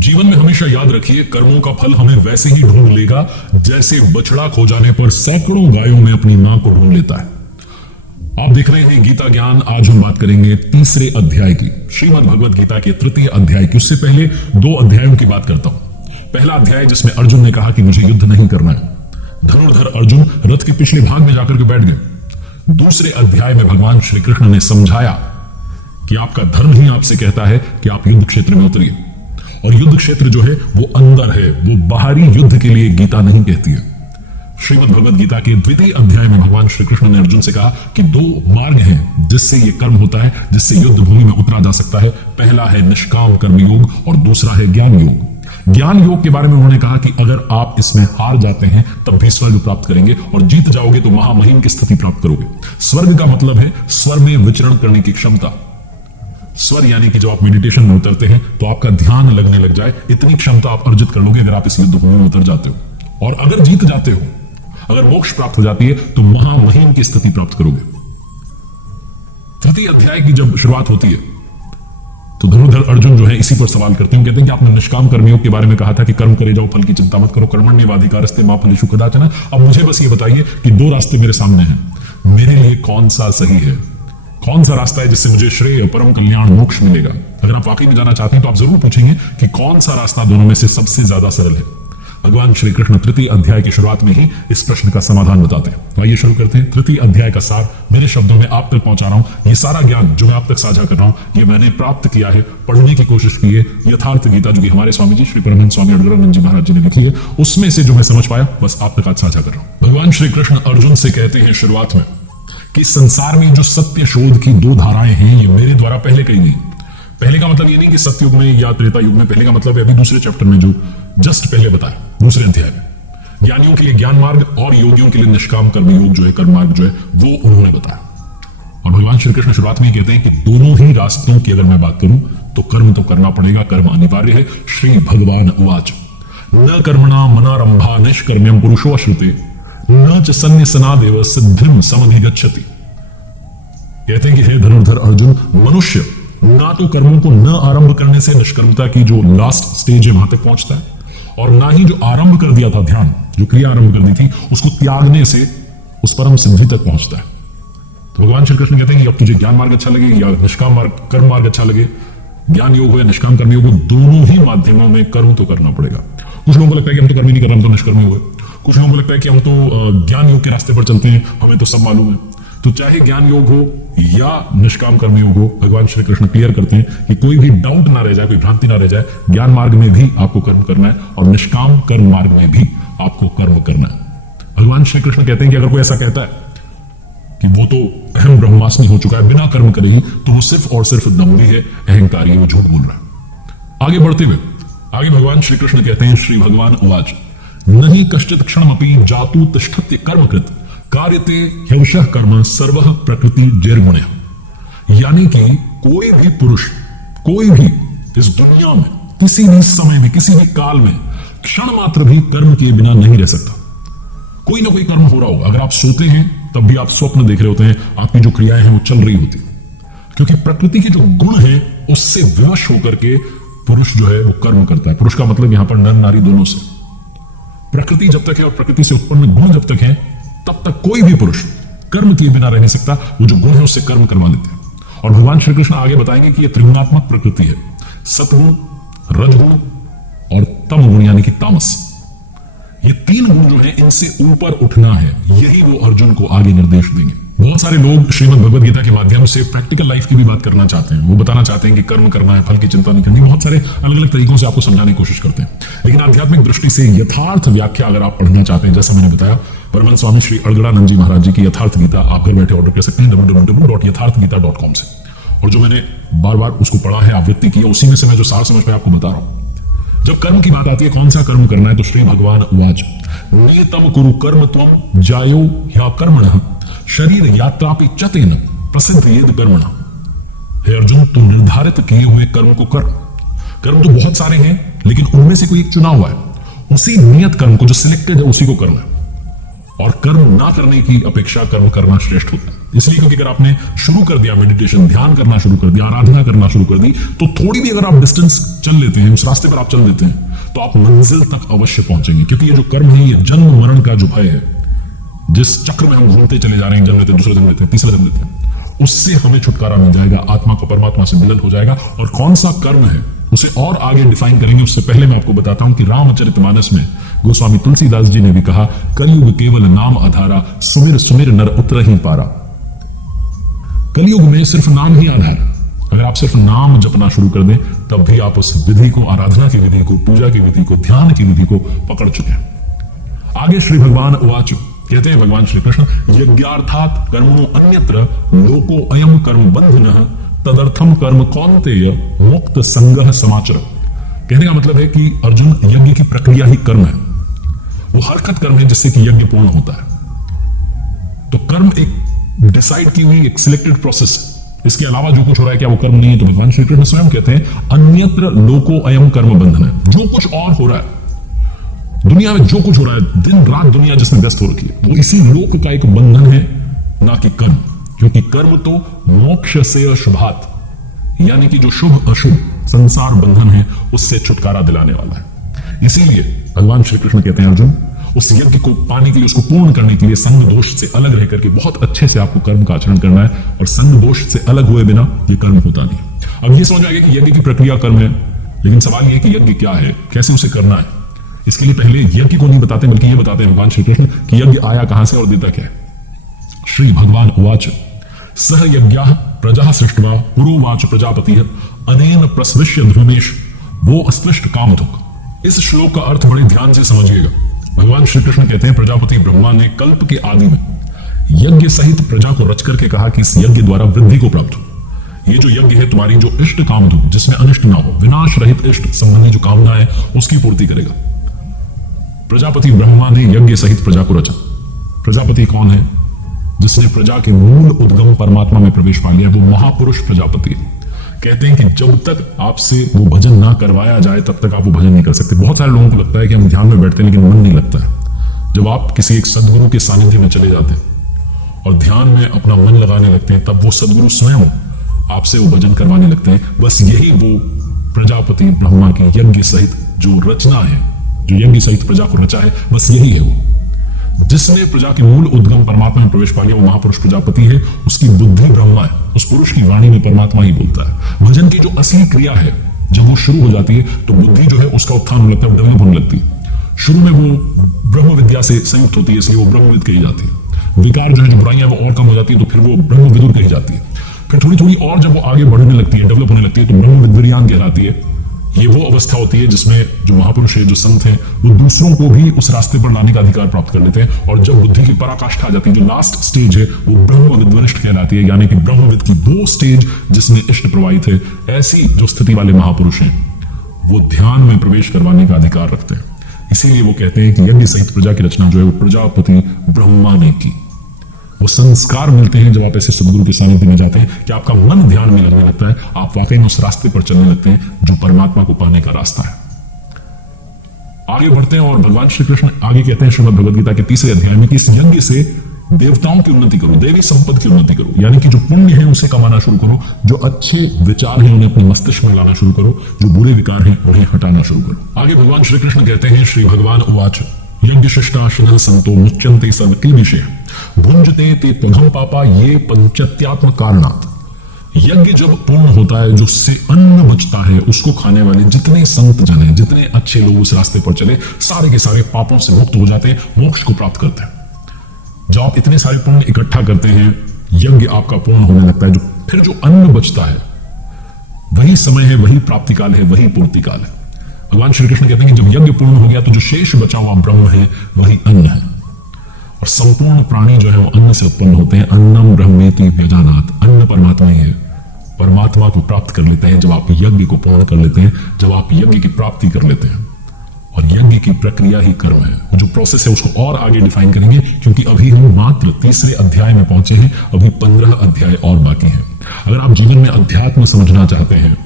जीवन में हमेशा याद रखिए, कर्मों का फल हमें वैसे ही ढूंढ लेगा जैसे बछड़ा खो जाने पर सैकड़ों गायों में अपनी मां को ढूंढ लेता है। आप देख रहे हैं गीता ज्ञान। आज हम बात करेंगे तीसरे अध्याय की, श्रीमद् भगवद गीता के तृतीय अध्याय की। उससे पहले दो अध्यायों की बात करता हूं। पहला अध्याय जिसमें अर्जुन ने कहा कि मुझे युद्ध नहीं करना है। धनुर्धर अर्जुन रथ के पिछले भाग में जाकर के बैठ गए। दूसरे अध्याय में भगवान श्री कृष्ण ने समझाया कि आपका धर्म ही आपसे कहता है कि आप युद्ध क्षेत्र में उतरिए, और युद्ध क्षेत्र जो है वो अंदर है, वो बाहरी युद्ध के लिए गीता नहीं कहती है। श्रीमद् भगवद गीता के द्वितीय अध्याय में भगवान श्री कृष्ण ने अर्जुन से कहा कि दो मार्ग हैं जिससे ये कर्म होता है, जिससे युद्ध भूमि में उतरा जा सकता है। पहला है निष्काम कर्म योग और दूसरा है ज्ञान योग। ज्ञान योग के बारे में उन्होंने कहा कि अगर आप इसमें हार जाते हैं तब भी स्वर्ग प्राप्त करेंगे, और जीत जाओगे तो महामहिम की स्थिति प्राप्त करोगे। स्वर्ग का मतलब है स्वर में विचरण करने की क्षमता। स्वर यानी कि जब आप मेडिटेशन में उतरते हैं तो आपका ध्यान लगने लग जाए, इतनी क्षमता आप अर्जित कर लोगे अगर आप इस युद्ध भूमि में उतर जाते हो। और अगर जीत जाते हो, अगर मोक्ष प्राप्त हो जाती है, तो महामहिम की स्थिति प्राप्त करोगे। तृतीय अध्याय की जब शुरुआत होती है तो धनुर्धर अर्जुन जो है इसी पर सवाल करते हैं। कहते हैं कि आपने निष्काम कर्मयोग के बारे में कहा था कि कर्म करे जाओ, फल की चिंता मत करो, कर्मण्येवाधिकारस्ते मा फलेषु कदाचन। अब मुझे बस ये बताइए कि दो रास्ते मेरे सामने हैं, मेरे लिए कौन सा सही है, कौन सा रास्ता है जिससे मुझे श्रेय, परम कल्याण, मोक्ष मिलेगा। अगर आप वाकई में जाना चाहते हैं तो आप जरूर पूछेंगे कि कौन सा रास्ता दोनों में से सबसे ज्यादा सरल है। भगवान श्री कृष्ण तृतीय अध्याय की शुरुआत में ही इस प्रश्न का समाधान बताते हैं। तो आइए शुरू करते हैं। तृतीय अध्याय का सार मेरे शब्दों में आप तक पहुंचा रहा हूं। ये सारा ज्ञान जो मैं आप तक साझा कर रहा हूं, ये मैंने प्राप्त किया है, पढ़ने की कोशिश की है। यथार्थ गीता जो कि हमारे स्वामी जी श्री परमहंस स्वामी अड़गड़ानंद जी महाराज जी ने लिखी है, उसमें से जो मैं समझ पाया बस आप तक आज साझा कर रहा हूं। भगवान श्री कृष्ण अर्जुन से कहते हैं शुरुआत में कि संसार में जो सत्य शोध की दो धाराएं हैं, ये मेरे द्वारा पहले कही गई। पहले का मतलब ये नहीं कि सत्ययुग में या त्रेता युग में, पहले का मतलब है अभी दूसरे चैप्टर में जो जस्ट पहले बताया, दूसरे अध्याय में। ज्ञानियों के लिए ज्ञान मार्ग और योगियों के लिए निष्काम कर्म योग जो है, कर्म मार्ग जो है, वो उन्होंने बताया। और भगवान श्री कृष्ण शुरुआत में कहते हैं कि दोनों ही रास्तों की अगर मैं बात करूं तो कर्म तो करना पड़ेगा, कर्म अनिवार्य है। श्री भगवान उवाच न कर्मणा मनारंभा निष्कर्म्यम पुरुषो अश्नुते न च सन्निसनादेव सिद्धिम समधिगच्छति। कहते हैं कि हे धनुर्धर अर्जुन, मनुष्य ना तो कर्मों को न आरंभ करने से निष्कर्मता की जो लास्ट स्टेज है वहां तक पहुंचता है, और ना ही जो आरंभ कर दिया था, ध्यान जो क्रिया आरंभ कर दी थी, उसको त्यागने से उस परम सिद्धि तक पहुंचता है। तो भगवान श्री कृष्ण कहते हैं कि अब तुझे ज्ञान मार्ग अच्छा लगे या निष्काम मार्ग, कर्म मार्ग अच्छा लगे, ज्ञान योग हो या निष्काम कर्म योग हो, दोनों ही माध्यमों में कर्म तो करना पड़ेगा। कुछ लोगों को लगता है कि हम तो कर्म ही नहीं कर रहे, हम तो निष्कर्मी हुए। कुछ लोगों को लगता है कि हम तो ज्ञान योग के रास्ते पर चलते हैं, हमें तो सब मालूम है। तो चाहे ज्ञान योग हो या निष्काम कर्म योग हो, भगवान श्री कृष्ण क्लियर करते हैं कि कोई भी डाउट ना रह जाए, कोई भ्रांति ना रह जाए, ज्ञान मार्ग में भी आपको कर्म करना है और निष्काम कर्म मार्ग में भी आपको कर्म करना है। भगवान श्री कृष्ण कहते हैं कि अगर कोई ऐसा कहता है कि वो तो अहम ब्रह्मास्मि हो चुका है, बिना कर्म करे ही, तो वो सिर्फ और सिर्फ दम्भी है, अहंकारी है, वो झूठ बोल रहा है। आगे बढ़ते हुए आगे भगवान श्री कृष्ण कहते हैं, श्री भगवान उवाच नहीं कश्चित् क्षणमपि जातु तिष्ठत्य कर्मकृत कार्यते ह्यवशः कर्म सर्वः प्रकृति जैर्गुण्यः। यानी कि कोई भी पुरुष, कोई भी इस दुनिया में किसी भी समय में, किसी भी काल में क्षण मात्र भी कर्म किए बिना नहीं रह सकता। कोई ना कोई कर्म हो रहा होगा। अगर आप सोते हैं तब भी आप स्वप्न देख रहे होते हैं, आपकी जो क्रियाएं हैं वो चल रही होती, क्योंकि प्रकृति के जो गुण है उससे विवश होकर के पुरुष जो है वो कर्म करता है। पुरुष का मतलब यहां पर नर नारी दोनों से। प्रकृति जब तक है और प्रकृति से उत्पन्न गुण जब तक है, तब तक कोई भी पुरुष कर्म किए बिना रह नहीं सकता। वो जो गुण है उससे कर्म करवा लेते हैं। और भगवान श्री कृष्ण आगे बताएंगे कि यह त्रिगुणात्मक प्रकृति है, सतगुण, रजगुण और तम गुण यानी कि तामस। ये तीन गुण जो है इनसे ऊपर उठना है, यही वो अर्जुन को आगे निर्देश देंगे। बहुत सारे लोग श्रीमद् भगवद गीता के माध्यम से प्रैक्टिकल लाइफ की भी बात करना चाहते हैं। वो बताना चाहते हैं कि कर्म करना है, फल की चिंता नहीं करनी। बहुत सारे अलग अलग तरीकों से आपको समझाने की कोशिश करते हैं, लेकिन आध्यात्मिक दृष्टि से यथार्थ व्याख्या अगर आप पढ़ना चाहते हैं, जैसा मैंने बताया, परमहंस स्वामी श्री अड़गड़ानंद जी महाराज जी की यथार्थ गीता आप घर बैठे ऑर्डर कर सकते हैं www.यथार्थगीता.com से। और जो मैंने बार बार उसको पढ़ा है, आवृत्ति की है, उसी में से मैं जो सार समझ पाया आपको बता रहा हूं। जब कर्म की बात आती है, कौन सा कर्म करना है, तो श्री भगवान उवाच नियतम कुरु कर्म त्वं जायो ह्या कर्मणः शरीर यात्रापि चतेन प्रसिद्ध येद कर्मणः। हे अर्जुन, तुम निर्धारित किए हुए कर्म को कर। कर्म तो बहुत सारे हैं, लेकिन उनमें से कोई एक चुना हुआ है, उसी नियत कर्म को जो सिलेक्टेड है उसी को करना है। और कर्म ना करने की अपेक्षा कर्म करना श्रेष्ठ होता है। इसलिए क्योंकि अगर आपने शुरू कर दिया मेडिटेशन, ध्यान करना शुरू कर दिया, आराधना करना शुरू कर दी, तो थोड़ी भी अगर आप डिस्टेंस चल लेते हैं, उस रास्ते पर आप चल देते हैं, तो आप मंजिल तक अवश्य पहुंचेंगे। क्योंकि ये जो कर्म है, ये जन्म मरण का जो भय है, जिस चक्र में हम घूमते चले जा रहे हैं, जन्म लेते हैं, दूसरे जन्म लेते हैं, तीसरा जन्म लेते हैं, उससे हमें छुटकारा मिल जाएगा, आत्मा को परमात्मा से मिलन हो जाएगा। और कौन सा कर्म है उसे और आगे डिफाइन करेंगे। उससे पहले मैं आपको बताता हूं कि रामचरितमानस में गोस्वामी तुलसीदास जी ने भी कहा, कलयुग केवल नाम आधारा, सुमिर सुमिर नर उतर ही पारा। कलयुग में सिर्फ नाम ही आधार। अगर आप सिर्फ नाम जपना शुरू कर दें, तब भी आप उस विधि को, आराधना की विधि को, पूजा की विधि को, ध्यान की विधि को पकड़ चुके हैं। आगे श्री भगवान उवाच, कहते हैं भगवान श्री कृष्ण, यज्ञार्थात कर्मणो अन्यत्र लोको अयम कर्म बंधनः तदर्थम कर्म कौन्तेय मुक्त संगः समाचर। कहने का मतलब है कि अर्जुन, यज्ञ की प्रक्रिया ही कर्म है। वो हरकत कर्म है जिससे कि यज्ञ पूर्ण होता है। तो कर्म एक डिसाइड की हुई, एक सिलेक्टेड प्रोसेस। इसके अलावा जो कुछ हो रहा है, क्या वो कर्म नहीं है? तो भगवान श्री कृष्ण स्वयं कहते हैं, अन्यत्र लोको अयम कर्म बंधन है। जो कुछ और हो रहा है दुनिया में, जो कुछ हो रहा है, दिन रात दुनिया जिसमें व्यस्त हो रखी है, वो इसी लोक का एक बंधन है, ना कि कर्म। क्योंकि कर्म तो मोक्ष से अशुभात, यानी कि जो शुभ अशुभ संसार बंधन है, उससे छुटकारा दिलाने वाला है। इसीलिए भगवान श्री कृष्ण कहते हैं, अर्जुन, उस यज्ञ को पाने के लिए, उसको पूर्ण करने के लिए संग दोष से अलग रह करके बहुत अच्छे से आपको कर्म का आचरण करना है। और संग दोष से अलग हुए बिना ये कर्म होता नहीं। अब ये समझ में आ गया कि यज्ञ की प्रक्रिया कर्म है, लेकिन सवाल ये है कि यज्ञ क्या है, कैसे उसे करना है। इसके लिए पहले यज्ञ को नहीं बताते, बल्कि ये बताते हैं भगवान श्री कृष्ण कि यज्ञ आया कहां से और देता क्या है। श्री भगवान उवाच, सह यज्ञाः प्रजा सृष्ट्वा पुरोवाच प्रजापति अनेन प्रस्विष्य ध्रुमेश वो अस्पृष्ट कामधुक। इस श्लोक का अर्थ बड़े ध्यान से समझिएगा। भगवान श्री कृष्ण कहते हैं, प्रजापति ब्रह्मा ने कल्प के आदि में यज्ञ सहित प्रजा को रच करके कहा कि इस यज्ञ द्वारा वृद्धि को प्राप्त हो। ये जो यज्ञ है तुम्हारी जो इष्ट कामधुक, जिसमें अनिष्ट ना हो, विनाश रहित इष्ट संबंधी जो कामना है उसकी पूर्ति करेगा। प्रजापति ब्रह्मा ने यज्ञ सहित प्रजा को रचा। प्रजापति कौन है? जिसने प्रजा के मूल उद्गम परमात्मा में प्रवेश पा लिया, वो महापुरुष प्रजापति है। कहते हैं कि जब तक आपसे वो भजन ना करवाया जाए, तब तक आप वो भजन नहीं कर सकते। बहुत सारे लोगों को लगता है कि हम ध्यान में बैठते हैं, लेकिन मन नहीं लगता है। जब आप किसी एक सदगुरु के सानिध्य में चले जाते हैं और ध्यान में अपना मन लगाने लगते हैं, तब वो सदगुरु स्वयं आपसे वो भजन करवाने लगते हैं। बस यही वो प्रजापति ब्रह्मा की यज्ञ सहित जो रचना है, जो यज्ञ सहित प्रजा को रचा है, बस यही है वो। जिसने प्रजा के मूल उद्गम परमात्मा में प्रवेश पा लिया, वो महापुरुष प्रजापति है। उसकी बुद्धि ब्रह्मा है। उस पुरुष की वाणी में परमात्मा ही बोलता है। भजन की जो असली क्रिया है, जब वो शुरू हो जाती है, तो बुद्धि जो है उसका उत्थान होने लगता है, डेवलप होने लगती है। शुरू में वो ब्रह्म विद्या से संयुक्त होती है, इसलिए वो ब्रह्मविद कही जाती है। विकार जो है, जो बुराइयां, वो और कम हो जाती है, तो फिर वो ब्रह्म विदुर कही जाती है। फिर थोड़ी थोड़ी और जब वो आगे बढ़ने लगती है, डेवलप होने लगती है, तो ब्रह्म विद्वरियान कहलाती है। ये वो अवस्था होती है जिसमें जो महापुरुष है, जो संत है, वो दूसरों को भी उस रास्ते पर लाने का अधिकार प्राप्त कर लेते हैं। और जब बुद्धि की पराकाष्ठा आ जाती है, जो लास्ट स्टेज है, वो ब्रह्म विद्वरिष्ठ कहलाती है। यानी कि ब्रह्मविद की वो स्टेज जिसमें इष्ट प्रवाहित है। ऐसी जो स्थिति वाले महापुरुष हैं, वो ध्यान में प्रवेश करवाने का अधिकार रखते हैं। इसीलिए वो कहते हैं कि यज्ञ सहित प्रजा की रचना जो है, वो प्रजापति ब्रह्मा ने की। वो संस्कार मिलते हैं जब आप ऐसे सदगुरु के सानिध्य में जाते हैं कि आपका मन ध्यान में लगने लगता है, आप वाकई में उस रास्ते पर चलने लगते हैं जो परमात्मा को पाने का रास्ता है। आगे बढ़ते हैं और भगवान श्री कृष्ण आगे कहते हैं श्रीमद् भगवद गीता के 3रे अध्याय में कि इस यज्ञ से देवताओं की उन्नति करो, देवी संपद की उन्नति करो। यानी कि जो पुण्य है उसे कमाना शुरू करो, जो अच्छे विचार हैं उन्हें अपने मस्तिष्क में लाना शुरू करो, जो बुरे विकार हैं उन्हें हटाना शुरू करो। आगे भगवान श्री कृष्ण कहते हैं, श्री भगवान उवाच, यज्ञ शिष्टाशनः संतो मुच्यन्ते सर्वकिल्बिषे भुंजते ते त्वघं पापा ये पंचत्यात्म कारणात्। यज्ञ जब पूर्ण होता है, जो उससे अन्न बचता है, उसको खाने वाले जितने संत जन हैं, जितने अच्छे लोग उस रास्ते पर चले, सारे के सारे पापों से मुक्त हो जाते हैं, मोक्ष को प्राप्त करते हैं। जब आप इतने सारे पुण्य इकट्ठा करते हैं, यज्ञ आपका पूर्ण होने लगता है। जो फिर जो अन्न बचता है, वही समय है, वही प्राप्ति काल है, वही पूर्ति काल है। भगवान श्री कृष्ण कहते हैं कि जब यज्ञ पूर्ण हो गया, तो जो शेष बचा हुआ ब्रह्म है, वही अन्न है। और संपूर्ण प्राणी जो है वो अन्न से उत्पन्न होते हैं। अन्नम ब्रह्मेति व्यजानात्, अन्न परमात्मा ही है। परमात्मा को प्राप्त कर लेते हैं जब आप यज्ञ को पूर्ण कर लेते हैं, जब आप यज्ञ की प्राप्ति कर लेते हैं। और यज्ञ की प्रक्रिया ही कर्म है। जो प्रोसेस है उसको और आगे डिफाइन करेंगे, क्योंकि अभी हम मात्र 3रे अध्याय में पहुंचे हैं, अभी 15 अध्याय और बाकी हैं। अगर आप जीवन में अध्यात्म समझना चाहते हैं,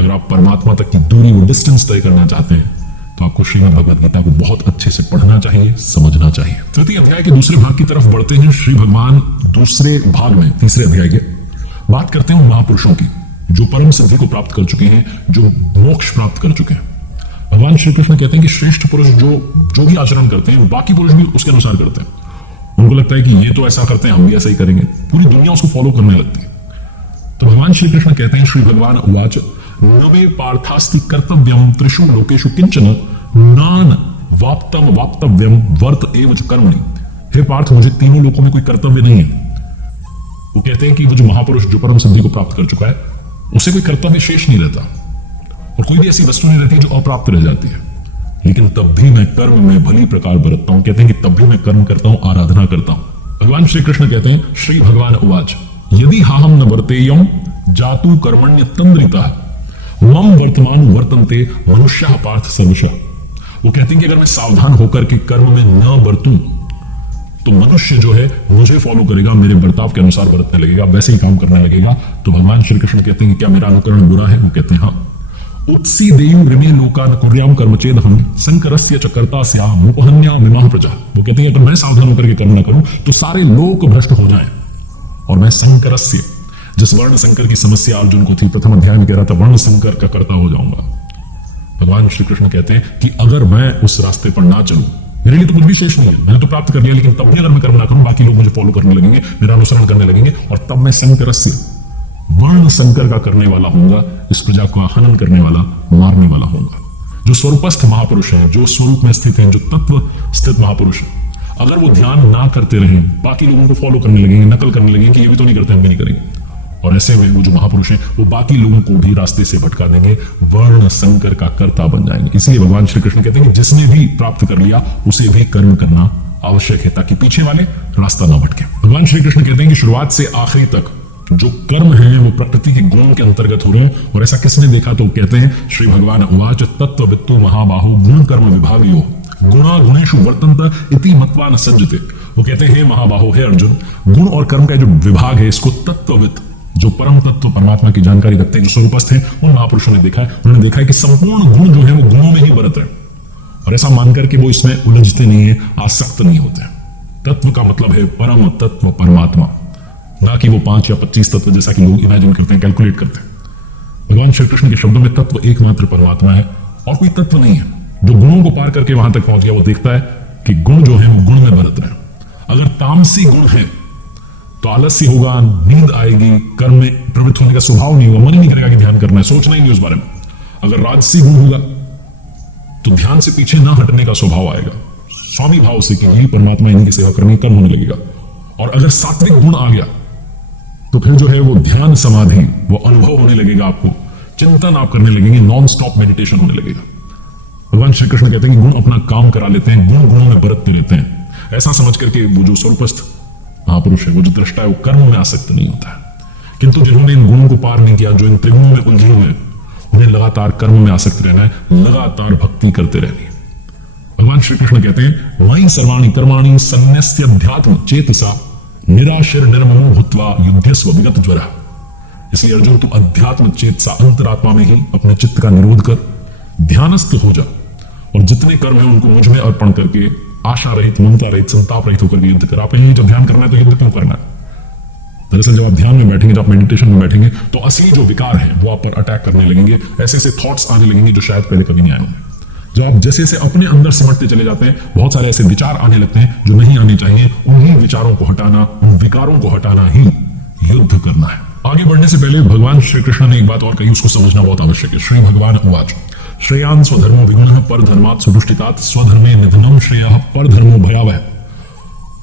अगर आप परमात्मा तक की दूरी, वो डिस्टेंस तय करना चाहते हैं, तो आपको श्रीमद् भगवद गीता को बहुत अच्छे से पढ़ना चाहिए, समझना चाहिए। तृतीय अध्याय के दूसरे भाग की तरफ बढ़ते हैं। श्री भगवान दूसरे भाग में, तीसरे अध्याय के, बात करते हैं उन महापुरुषों की जो परम सिद्धि को प्राप्त कर चुके हैं, जो मोक्ष प्राप्त कर चुके हैं। भगवान श्री कृष्ण कहते हैं कि श्रेष्ठ पुरुष जो भी आचरण करते हैं, बाकी पुरुष भी उसके अनुसार करते हैं। उनको लगता है कि ये तो ऐसा करते हैं, हम भी ऐसा ही करेंगे, पूरी दुनिया उसको फॉलो करने लगती है। तो भगवान श्री कृष्ण कहते हैं, श्री भगवान उवाच नवे पार्थास्ति कर्तव्यम त्रिषु लोकेषु किंचन नान वाप्तम वाप्तव्यम वर्त एवच कर्मणि। हे पार्थ, मुझे तीनों लोकों में कोई कर्तव्य नहीं है। वो कहते हैं कि वो जो महापुरुष जो परम सिद्धि को प्राप्त कर चुका है, उसे कोई कर्तव्य शेष नहीं रहता और कोई भी ऐसी वस्तु नहीं रहती जो अप्राप्त रह जाती है। लेकिन तब भी मैं कर्म में भली प्रकार बरतता हूं। कहते हैं कि तब भी मैं कर्म करता हूं, आराधना करता हूं। भगवान श्री कृष्ण कहते हैं, श्री भगवान उवाच यदि हाहम न वर्तेयम जातु कर्मण्य तंद्रिता मम वर्तमान वर्तन्ते मनुष्य पार्थ सर्वशः। वो कहते हैं कि अगर मैं सावधान होकर के कर्म में न बरतूं तो मनुष्य जो है मुझे फॉलो करेगा, मेरे बर्ताव के अनुसार बरतने लगेगा, वैसे ही काम करने लगेगा। तो भगवान श्री कृष्ण कहते हैं कि क्या मेरा अनुकरण बुरा है? वो कहते हैं हाँ। उत्सी देयु रिमे लोकान कुर्याम कर्मचेद हम संकरस्य च कर्ता स्याम मुपहन्या विमाह प्रजा। वो कहते हैं अगर मैं सावधान होकर के कर्म न करूं तो सारे लोक भ्रष्ट हो जाएं और मैं संकरस्य, जिस वर्ण संकर की समस्या अर्जुन को थी, प्रथम अध्याय में कह रहा था, वर्ण संकर का कर्ता हो जाऊंगा। भगवान श्री कृष्ण कहते हैं कि अगर मैं उस रास्ते पर ना चलूं, मेरे लिए तो कुछ भी शेष नहीं है, मैंने तो प्राप्त कर लिया, लेकिन तब भी अगर मैं कर्म ना करूं, बाकी लोग मुझे फॉलो करने लगेंगे, मेरा अनुसरण करने लगेंगे, और तब मैं संकरस्य, वर्ण संकर का करने वाला होऊंगा, इस प्रजा का हनन करने वाला, मारने वाला होऊंगा। जो स्वरूपस्थ महापुरुष है, जो स्वरूप में स्थित है, जो तत्व स्थित महापुरुष है, अगर वो ध्यान ना करते रहे, बाकी लोगों को फॉलो करने लगेंगे, नकल करने लगेंगे कि ये भी तो नहीं करते, हम भी नहीं करेंगे, और ऐसे में वो जो महापुरुष हैं वो बाकी लोगों को भी रास्ते से भटका देंगे, वर्ण संकर का कर्ता बन जाएंगे। इसलिए भगवान श्री कृष्ण कहते हैं कि जिसने भी प्राप्त कर लिया उसे भी कर्म करना आवश्यक है, ताकि पीछे वाले रास्ता ना भटके। भगवान श्री कृष्ण कहते हैं कि शुरुआत से आखिरी तक जो कर्म है वो प्रकृति के गुणों के अंतर्गत हो रहे हैं, और ऐसा किसने देखा? तो कहते हैं श्री भगवान उवाच तत्त्ववित्तो महाबाहु गुण कर्म विभागयो गुणा गुणेषु वर्तन्त इति मत्वा न सज्जते। वो कहते हैं हे महाबाहु, हे अर्जुन, गुण और कर्म का जो विभाग है, इसको तत्त्ववित्त, जो परम तत्व परमात्मा की जानकारी रखते हैं, जो स्वरूपस्थ है, उन महापुरुषों ने देखा है। उन्होंने देखा है कि संपूर्ण गुण जो है वो गुणों में ही बरत रहे, और ऐसा मानकर के वो इसमें उलझते नहीं है, आसक्त नहीं होते। तत्व का मतलब है परम तत्व परमात्मा, ना कि वो 5 या 25 तत्व जैसा कि लोग इमेजिन करते हैं, कैलकुलेट करते हैं। भगवान श्री कृष्ण के शब्दों में तत्व एकमात्र परमात्मा है और कोई तत्व नहीं है। जो गुणों को पार करके वहां तक पहुंच गया, वो देखता है कि गुण जो है वो गुण में बरत रहे हैं। अगर तामसी गुण है तो आलस्य होगा, नींद आएगी, कर्म में प्रवृत्त होने का स्वभाव नहीं होगा, मन ही नहीं करेगा कि ध्यान करना है, सोचना ही नहीं उस बारे में। अगर राजसी गुण होगा तो ध्यान से पीछे ना हटने का स्वभाव आएगा, स्वामी भाव से कि यही परमात्मा, इनकी सेवा करने कर्म होने लगेगा। और अगर सात्विक गुण आ गया तो फिर जो है वो ध्यान समाधि, वो अनुभव होने लगेगा, आपको चिंतन आप करने लगेंगे, नॉन स्टॉप मेडिटेशन होने लगेगा। भगवान श्री कृष्ण कहते हैं कि गुण अपना काम करा लेते हैं, गुण गुणों में बरतते रहते हैं। ऐसा समझ करके वो जो स्वरूपस्थ महापुरुष है, वो जो दृष्टा है, वो कर्म में आसक्त नहीं होता है। किंतु जिन्होंने इन गुणों को पार नहीं किया, जो इन त्रिगुणों में उलझे हुए, उन्हें लगातार कर्म में आसक्त रहना है, लगातार भक्ति करते रहनी है। भगवान श्री कृष्ण कहते हैं वही सर्वाणि कर्माणि सन्न्यस्याध्यात्म चेतसा निराशिर निर्ममो भूत्वा युध्यस्व विगत ज्वरः। इसलिए अर्जुन, तुम अध्यात्म चेतसा, अंतरात्मा में ही अपने चित्त का निरोध कर ध्यानस्थ हो जा, और जितने कर्म है उनको मुझ में अर्पण करके आशा रहित, ममता रहित, संताप रहित होकर युद्ध कर। आप यही जब ध्यान करना है तो युद्ध क्यों करना है? दरअसल जब आप ध्यान में बैठेंगे, जब आप मेडिटेशन में बैठेंगे, तो असली जो विकार है वो आप पर अटैक करने लगेंगे, ऐसे ऐसे थॉट्स आने लगेंगे जो शायद पहले कभी नहीं आए होंगे। जब आप जैसे जैसे अपने अंदर सिमटते चले जाते हैं, बहुत सारे ऐसे विचार आने लगते हैं जो नहीं आने चाहिए। उन्हीं विचारों को हटाना, उन विकारों को हटाना ही युद्ध करना है। आगे बढ़ने से पहले भगवान श्री कृष्ण ने एक बात और कही, उसको समझना बहुत आवश्यक है। श्री भगवान उवाच श्रेयान स्वधर्मो विगुणः परधर्मात् स्वदुष्टितात् स्वधर्मे निधनम श्रेयः परधर्मो भयावह।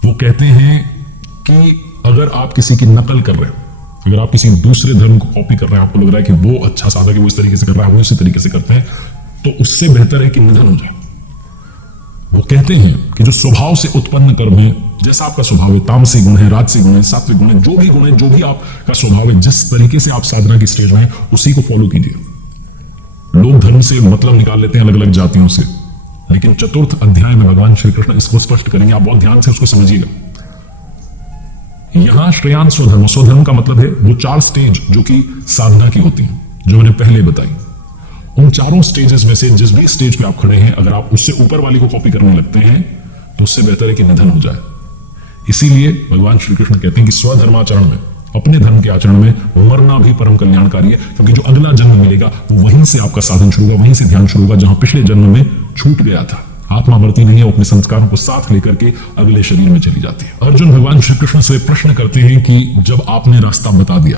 वो कहते हैं कि अगर आप किसी की नकल कर रहे हैं, अगर आप किसी दूसरे धर्म को कॉपी कर रहे हैं, आपको लग रहा है कि वो अच्छा साधक है, वो इस तरीके से कर रहा है, वो इसी तरीके से करते हैं, तो उससे बेहतर है कि निधन हो जाए। वो कहते हैं कि जो स्वभाव से उत्पन्न कर्म है, जैसा आपका स्वभाव है, तामसी गुण है, राजसी गुण है, सात्विक गुण है, जो भी गुण है, जो भी आपका स्वभाव है, जिस तरीके से आप साधना की स्टेज में है, उसी को फॉलो कीजिए। लोग धर्म से मतलब निकाल लेते हैं अलग अलग जातियों से, लेकिन चतुर्थ अध्याय में भगवान श्री कृष्ण इसको स्पष्ट करेंगे। आप बहुत ध्यान से उसको समझिएगा। यहां श्रेयान स्वधर्म, स्वधर्म का मतलब है वो 4 स्टेज जो कि साधना की होती हैं, जो मैंने पहले बताई। उन चारों स्टेजेस में से जिस भी स्टेज पे आप खड़े हैं, अगर आप उससे ऊपर वाली को कॉपी करने लगते हैं तो उससे बेहतर है कि निधन हो जाए। इसीलिए भगवान श्री कृष्ण कहते हैं कि स्वधर्माचरण में, अपने धर्म के आचरण में मरना भी परम कल्याणकारी है, क्योंकि जो अगला जन्म मिलेगा वो वहीं से आपका साधन शुरू होगा, वहीं से ध्यान शुरू होगा जहां पिछले जन्म में छूट गया था। आत्मा मरती नहीं है, वो अपने संस्कारों को साथ लेकर के अगले शरीर में चली जाती है। अर्जुन भगवान श्री कृष्ण से प्रश्न करते हैं कि जब आपने रास्ता बता दिया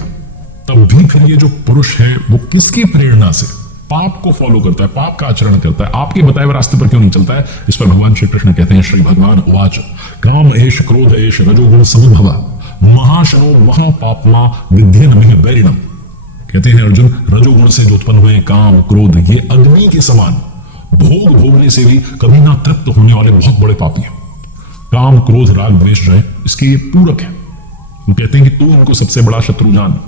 तब भी फिर ये जो पुरुष है वो किसकी प्रेरणा से पाप को फॉलो करता है, पाप का आचरण करता है, आपके बताए हुए रास्ते पर क्यों नहीं चलता है? इस पर भगवान श्री कृष्ण कहते हैं, श्री भगवान उवाच काम एष क्रोध एष रजोगुण समुद्भव महाशनो महापापमा विद्येनमिह बैरिणम। कहते हैं अर्जुन, रजोगुण से जो उत्पन्न हुए काम क्रोध ये अग्नि के समान भोग भोगने से भी कभी ना तृप्त होने वाले बहुत बड़े पापी हैं। काम क्रोध राग द्वेष जो है इसके ये पूरक है। वो कहते हैं कि तू इनको सबसे बड़ा शत्रु जान।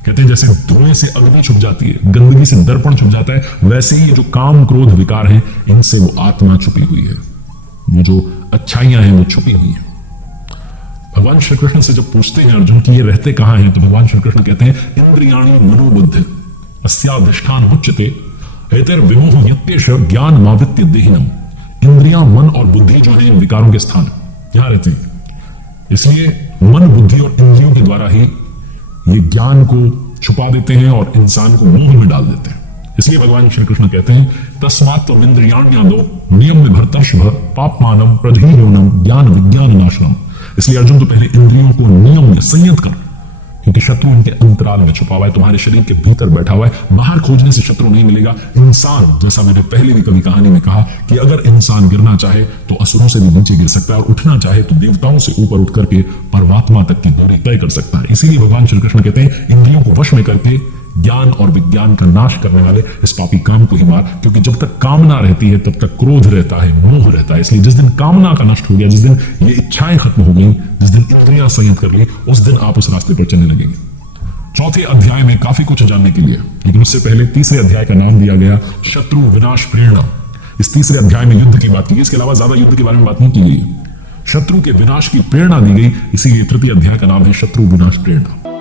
कहते हैं जैसे धुएं से अग्नि छुप जाती है, गंदगी से दर्पण छुप जाता है, वैसे ही ये जो काम क्रोध विकार हैं इनसे वो आत्मा छुपी हुई है, वो जो अच्छाइयां हैं वो छुपी हुई हैं। भगवान श्री कृष्ण से जब पूछते हैं अर्जुन कि ये रहते कहां हैं, तो भगवान श्री कृष्ण कहते हैं इंद्रियाणि मनोबुद्धि अस्याधिष्ठान मुच्यते एतैर्विमोह यत्येष ज्ञान मावृत्य देहिनम। इंद्रियां, मन और बुद्धि जो है विकारों के स्थान यहां रहते हैं, इसलिए मन बुद्धि और इंद्रियों के द्वारा ही ये ज्ञान को छुपा देते हैं और इंसान को मोह में डाल देते हैं। इसलिए भगवान श्री कृष्ण कहते हैं तस्मात् इंद्रियाण्यादो नियम में भरता शुभ पापमानम प्रधीयोनम ज्ञान विज्ञान नाशनम। इसलिए अर्जुन तो पहले इंद्रियों को नियम में संयत कर, क्योंकि शत्रु उनके अंतराल में छुपा हुआ है, तुम्हारे शरीर के भीतर बैठा हुआ है, बाहर खोजने से शत्रु नहीं मिलेगा। इंसान, जैसा मैंने पहले भी कभी कहानी में कहा कि अगर इंसान गिरना चाहे तो असुरों से भी नीचे गिर सकता है, और उठना चाहे तो देवताओं से ऊपर उठ करके परमात्मा तक की दूरी तय कर सकता है। इसीलिए भगवान श्री कृष्ण कहते हैं इंद्रियों को वश में करके ज्ञान और विज्ञान का नाश करने वाले इस पापी काम को ही मार, क्योंकि जब तक कामना रहती है तब तक क्रोध रहता है, मोह रहता है। इसलिए जिस दिन कामना का नष्ट हो गया, जिस दिन ये इच्छाएं खत्म हो गई, जिस दिन इंद्रियां संयत कर ली, उस दिन आप उस रास्ते पर चलने लगेंगे। चौथे अध्याय में काफी कुछ जानने के लिए, लेकिन उससे पहले तीसरे अध्याय का नाम दिया गया शत्रु विनाश प्रेरणा। इस तीसरे अध्याय में युद्ध की बात की गई, इसके अलावा ज्यादा युद्ध के बारे में बात नहीं की गई। शत्रु के विनाश की प्रेरणा दी गई, इसीलिए तृतीय अध्याय का नाम है शत्रु विनाश प्रेरणा।